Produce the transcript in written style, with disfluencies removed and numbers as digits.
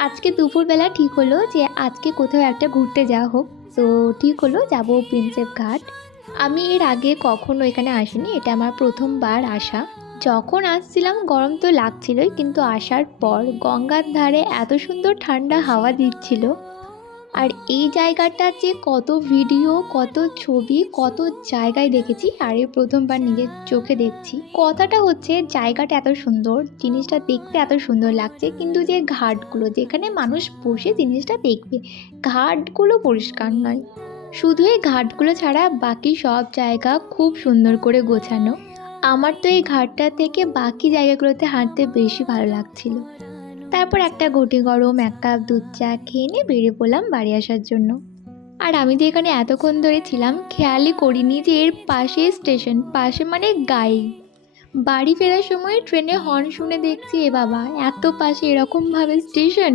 আজকে দুপুরবেলা ঠিক হলো যে আজকে কোথাও একটা ঘুরতে যাওয়া হোক। তো ঠিক হলো যাব প্রিন্সেপ ঘাট। আমি এর আগে কখনো এখানে আসিনি, এটা আমার প্রথমবার আসা। যখন আসছিলাম গরম তো লাগছিলই, কিন্তু আসার পর গঙ্গার ধারে এত সুন্দর ঠান্ডা হাওয়া দিচ্ছিল। আর এই জায়গাটা যে কত ভিডিও, কত ছবি, কত জায়গায় দেখেছি, আর এই প্রথমবার নিজের চোখে দেখছি। কথাটা হচ্ছে জায়গাটা এত সুন্দর, জিনিসটা দেখতে এত সুন্দর লাগছে, কিন্তু যে ঘাটগুলো যেখানে মানুষ বসে জিনিসটা দেখবে, ঘাটগুলো পরিষ্কার নয়। শুধু এই ঘাটগুলো ছাড়া বাকি সব জায়গা খুব সুন্দর করে গোছানো। আমার তো এই ঘাটটা থেকে বাকি জায়গাগুলোতে হাঁটতে বেশি ভালো লাগছিল। তারপর একটা ঘটি গরম এক কাপ দুধ চা খেয়ে নিয়ে বেরিয়ে পড়লাম বাড়ি আসার জন্য। আর আমি যে এখানে এতক্ষণ ধরে ছিলাম খেয়ালই করিনি যে এর পাশে স্টেশন, পাশে মানে গায়ে। বাড়ি ফেরার সময় ট্রেনে হর্ন শুনে দেখছি, এ বাবা এত পাশে এরকমভাবে স্টেশন।